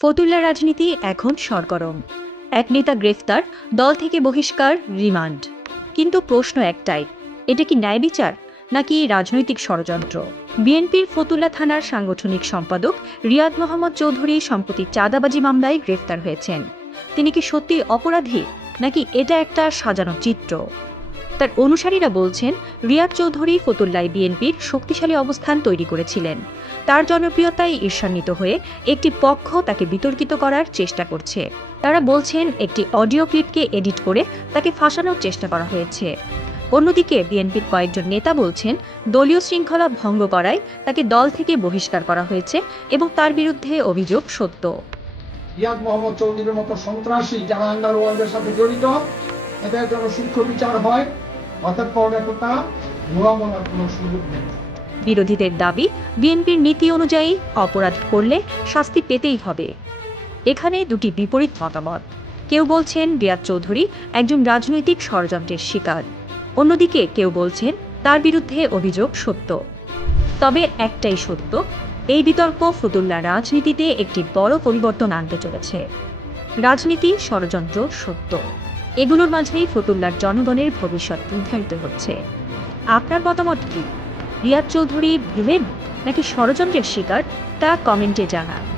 ফতুল্লা রাজনীতি এখন সরগরম। এক নেতা গ্রেফতার, দল থেকে বহিষ্কার, রিমান্ড। কিন্তু প্রশ্ন একটাই, এটা কি ন্যায় বিচার নাকি রাজনৈতিক ষড়যন্ত্র? বিএনপির ফতুল্লা থানার সাংগঠনিক সম্পাদক রিয়াদ মোহাম্মদ চৌধুরী সম্প্রতি চাঁদাবাজি মামলায় গ্রেফতার হয়েছেন। তিনি কি সত্যি অপরাধী নাকি এটা একটা সাজানো চিত্র? তার অনুসারীরা বলছেন, রিয়াদ চৌধুরী ফতুল্লায় বিএনপির শক্তিশালী অবস্থান তৈরি করেছিলেন। তার জনপ্রিয়তায় ঈর্ষান্বিত হয়ে একটি পক্ষ তাকে বিতর্কিত করার চেষ্টা করছে। তারা বলছেন, একটি অডিও ক্লিপকে এডিট করে তাকে ফাঁসানোর চেষ্টা করা হয়েছে। অন্যদিকে বিএনপির কয়েকজন নেতা বলছেন, দলীয় শৃঙ্খলা ভঙ্গ করায় তাকে দল থেকে বহিষ্কার করা হয়েছে এবং তার বিরুদ্ধে অভিযোগ সত্য। রিয়াদ মোহাম্মদ চৌধুরীর মতো সন্ত্রাসী যারা সাথে জড়িত, এদের যেন সূক্ষ্ম বিচার হয়। বিরোধীদের দাবি, বিএনপির নীতি অনুযায়ী অপরাধ করলে শাস্তি পেতেই হবে। এখানে দুটি বিপরীত মতামত। কেউ বলছেন রিয়াদ চৌধুরী একজন রাজনৈতিক ষড়যন্ত্রের শিকার। অন্যদিকে কেউ বলছেন তার বিরুদ্ধে অভিযোগ সত্য। তবে একটাই সত্য, এই বিতর্ক ফতুল্লা রাজনীতিতে একটি বড় পরিবর্তন আনতে চলেছে। রাজনীতি ষড়যন্ত্র সত্য। এগুলোর মাঝেই ফতুল্লার জনগণের ভবিষ্যৎ নির্ধারিত হচ্ছে। আপনার মতামত কি? রিয়াদ চৌধুরী ভিলেন নাকি ষড়যন্ত্রের শিকার? তা কমেন্টে জানান।